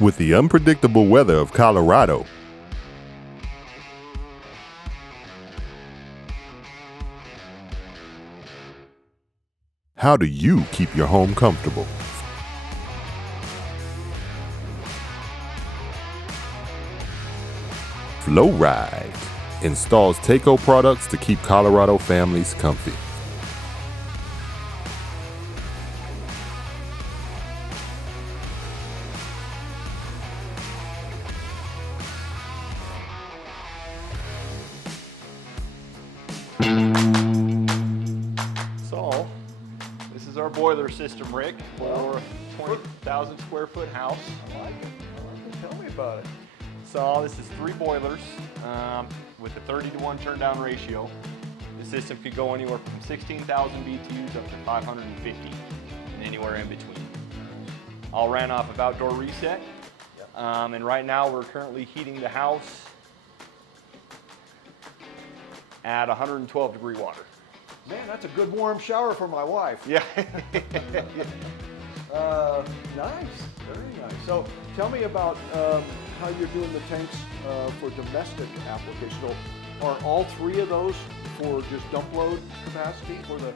With the unpredictable weather of Colorado, how do you keep your home comfortable? Flow Ride installs Taco products to keep Colorado families comfy. So, this is our boiler system, Rick, for a 20,000 square foot house. I like it. Tell me about it. So this is 3 boilers with a 30-to-1 turn down ratio. The system could go anywhere from 16,000 BTUs up to 550 and anywhere in between. All ran off of outdoor reset. And right now we're currently heating the house at 112 degree water. Man, that's a good warm shower for my wife. Yeah. Nice, very nice. So tell me about how you're doing the tanks for domestic application. So are all 3 of those for just dump load capacity for the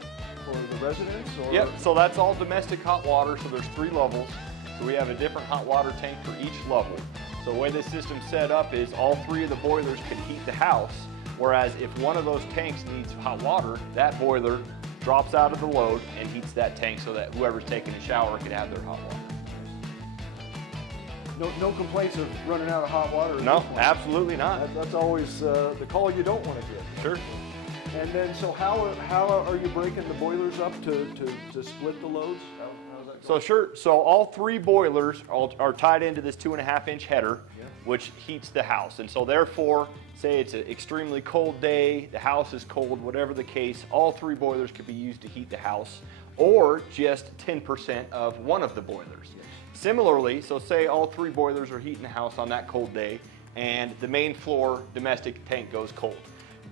residents? Or? Yep, so that's all domestic hot water, so there's 3 levels. So we have a different hot water tank for each level. So the way this system's set up is all 3 of the boilers can heat the house, whereas if one of those tanks needs hot water, that boiler drops out of the load and heats that tank so that whoever's taking a shower can have their hot water. No complaints of running out of hot water? No, absolutely not. That's always the call you don't want to get. Sure. And then, so how are you breaking the boilers up to split the loads? How's that So going? sure, so all 3 boilers are tied into this 2.5-inch header, which heats the house. And so therefore, say it's an extremely cold day, the house is cold, whatever the case, all 3 boilers could be used to heat the house, or just 10% of one of the boilers. Similarly, so say all 3 boilers are heating the house on that cold day, and the main floor domestic tank goes cold.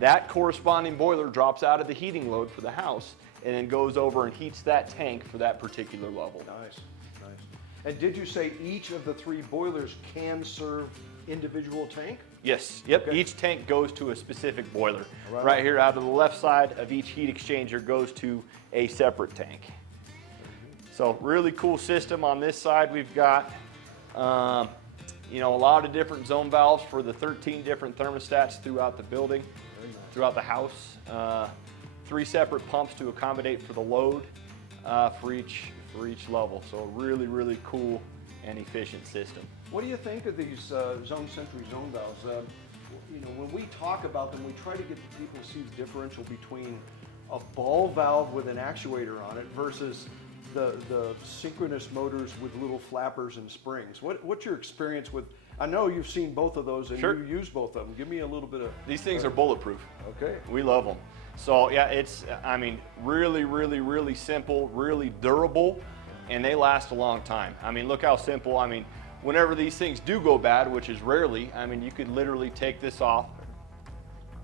That corresponding boiler drops out of the heating load for the house and then goes over and heats that tank for that particular level. Nice, nice. And did you say each of the 3 boilers can serve individual tank? Yes, yep, Okay. Each tank goes to a specific boiler. Right. Right here out of the left side of each heat exchanger goes to a separate tank. So really cool system. On this side we've got a lot of different zone valves for the 13 different thermostats throughout the building, throughout the house. 3 separate pumps to accommodate for the load for each level. So a really, really cool and efficient system. What do you think of these zone sentry zone valves? When we talk about them, we try to get people to see the differential between a ball valve with an actuator on it versus the synchronous motors with little flappers and springs. What's your experience with? I know you've seen both of those and Sure. you use both of them. Give me a little bit of. These things are bulletproof. Okay. We love them. So yeah, it's, really, really, really simple, really durable, and they last a long time. Look how simple. Whenever these things do go bad, which is rarely, you could literally take this off,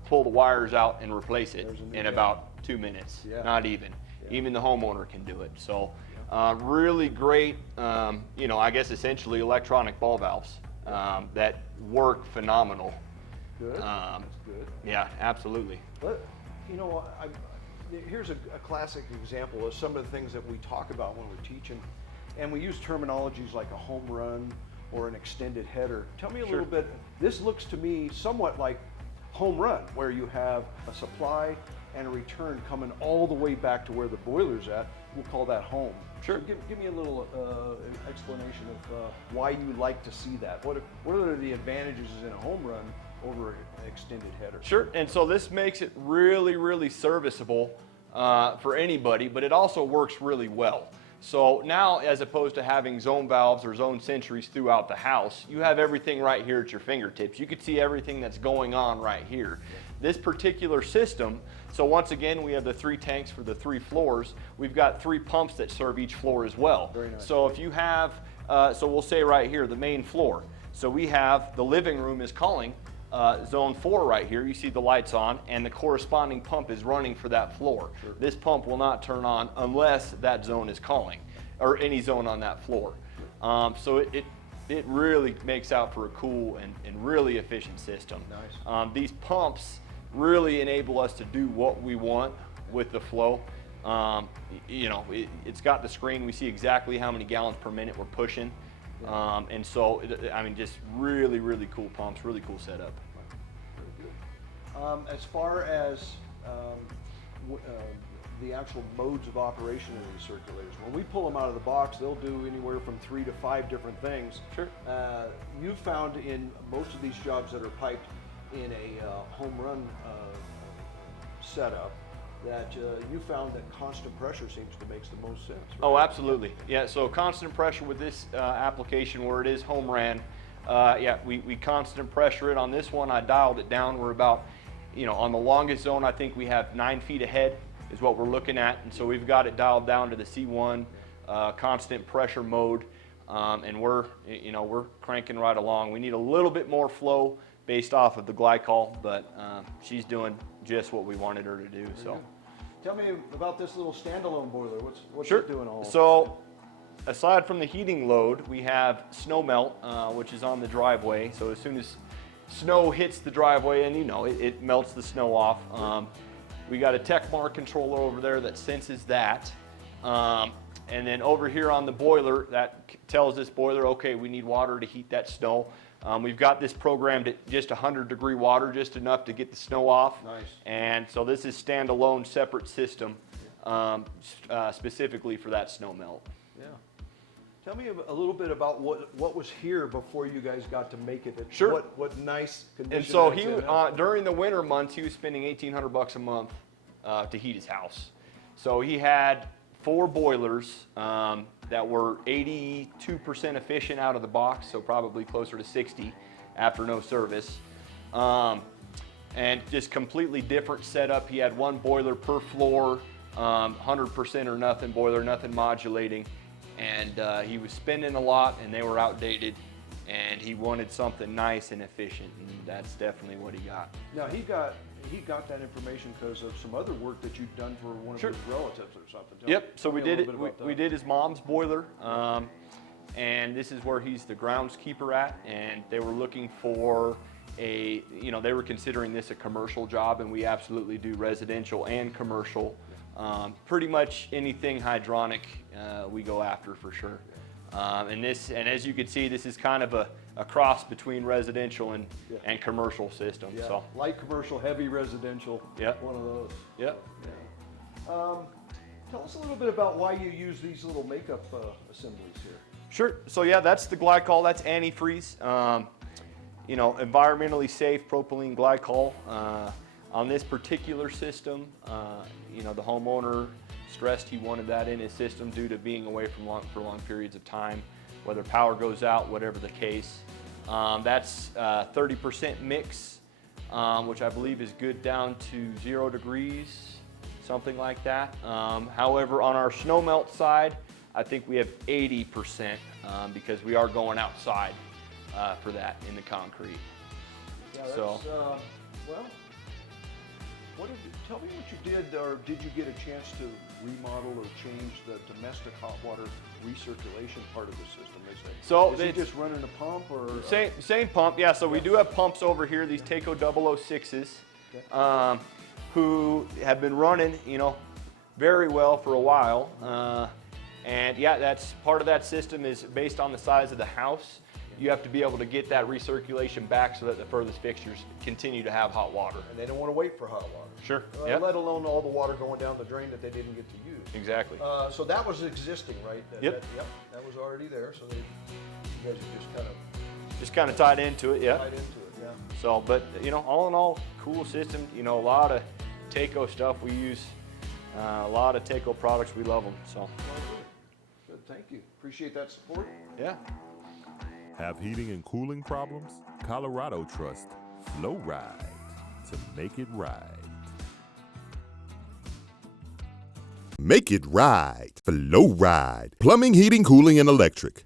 pull the wires out, and replace it in about 2 minutes. Yeah. Not even. Yeah. Even the homeowner can do it. So really great, I guess essentially electronic ball valves that work phenomenal. Good. That's good. Yeah, absolutely. But here's a classic example of some of the things that we talk about when we're teaching, and we use terminologies like a home run or an extended header. Tell me a little bit. This looks to me somewhat like home run, where you have a supply and a return coming all the way back to where the boiler's at. We'll call that home. Sure. So give me a little explanation of why you like to see that. What are the advantages in a home run over an extended header? Sure, and so this makes it really, really serviceable for anybody, but it also works really well. So now, as opposed to having zone valves or zone sentries throughout the house, you have everything right here at your fingertips. You could see everything that's going on right here. This particular system, so once again, we have the 3 tanks for the 3 floors. We've got 3 pumps that serve each floor as well. Very nice. So if you have, so we'll say right here, the main floor. So we have, the living room is calling zone 4 right here. You see the lights on, and the corresponding pump is running for that floor. Sure. This pump will not turn on unless that zone is calling, or any zone on that floor. So it really makes out for a cool and really efficient system. Nice. These pumps really enable us to do what we want with the flow. You know, it's got the screen. We see exactly how many gallons per minute we're pushing. Yeah. And so, I mean, just really, really cool pumps, really cool setup. Very good. As far as the actual modes of operation of these circulators, when we pull them out of the box, they'll do anywhere from 3 to 5 different things. Sure. You've found in most of these jobs that are piped in a home run setup, that you found that constant pressure seems to make the most sense. Right? Oh, absolutely. Yeah, so constant pressure with this application where it is home ran, yeah, we constant pressure it. On this one, I dialed it down. We're about, you know, on the longest zone, I think we have 9 feet ahead is what we're looking at. And so we've got it dialed down to the C1 constant pressure mode. And we're cranking right along. We need a little bit more flow based off of the glycol, but she's doing just what we wanted her to do. So, tell me about this little standalone boiler. What's sure. it doing all? So, aside from the heating load, we have snow melt, which is on the driveway. So as soon as snow hits the driveway, and you know it melts the snow off. We got a Techmar controller over there that senses that. And then over here on the boiler, that tells this boiler, okay, we need water to heat that snow. We've got this programmed at just 100-degree water, just enough to get the snow off. Nice. And so this is standalone, separate system, specifically for that snow melt. Yeah. Tell me a little bit about what was here before you guys got to make it. Sure. What nice condition. And so it's he in. during the winter months, he was spending $1,800 a month to heat his house. So he had 4 boilers that were 82% efficient out of the box, so probably closer to 60 after no service. And just completely different setup. He had 1 boiler per floor, 100% or nothing boiler, nothing modulating. And he was spending a lot, and they were outdated, and he wanted something nice and efficient, and that's definitely what he got. Now he got that information because of some other work that you'd done for one of Sure. his relatives or something. Yep. So tell we me a did little it. bit about We that. did his mom's boiler, and this is where he's the groundskeeper at. And they were looking for they were considering this a commercial job, and we absolutely do residential and commercial. Pretty much anything hydronic we go after for sure. And as you can see, this is kind of a cross between residential and commercial system. Yeah. So Light commercial, heavy residential. Yep. One of those. yep. Yeah. Tell us a little bit about why you use these little makeup assemblies here. Sure. So yeah, that's the glycol. That's antifreeze. Environmentally safe propylene glycol. On this particular system, the homeowner stressed he wanted that in his system due to being away for long periods of time, whether power goes out, whatever the case. That's 30% mix, which I believe is good down to 0 degrees, something like that. However, on our snow melt side, I think we have 80% because we are going outside for that in the concrete. Yeah, that's, So- well, tell me what you did, or did you get a chance to remodel or change the domestic hot water recirculation part of the system? So is he it's- just running a pump, or Same pump, yeah. So we do have pumps over here, these Taco 006s, who have been running, very well for a while. And yeah, that's part of that system is based on the size of the house. You have to be able to get that recirculation back so that the furthest fixtures continue to have hot water. and they don't want to wait for hot water? Sure. Let alone all the water going down the drain that they didn't get to use. Exactly. So that was existing, right? Yep. That was already there. So you guys are just Just kind of tied into it, yeah. tied into it. Yeah. So, but all in all, cool system. A lot of Taco stuff we use. A lot of Taco products, we love them. So, Well, good. Thank you. Appreciate that support. yeah. Have heating and cooling problems? Colorado Trust Flow Ride to make it right. Make it right. Flow Ride. Plumbing, heating, cooling, and electric.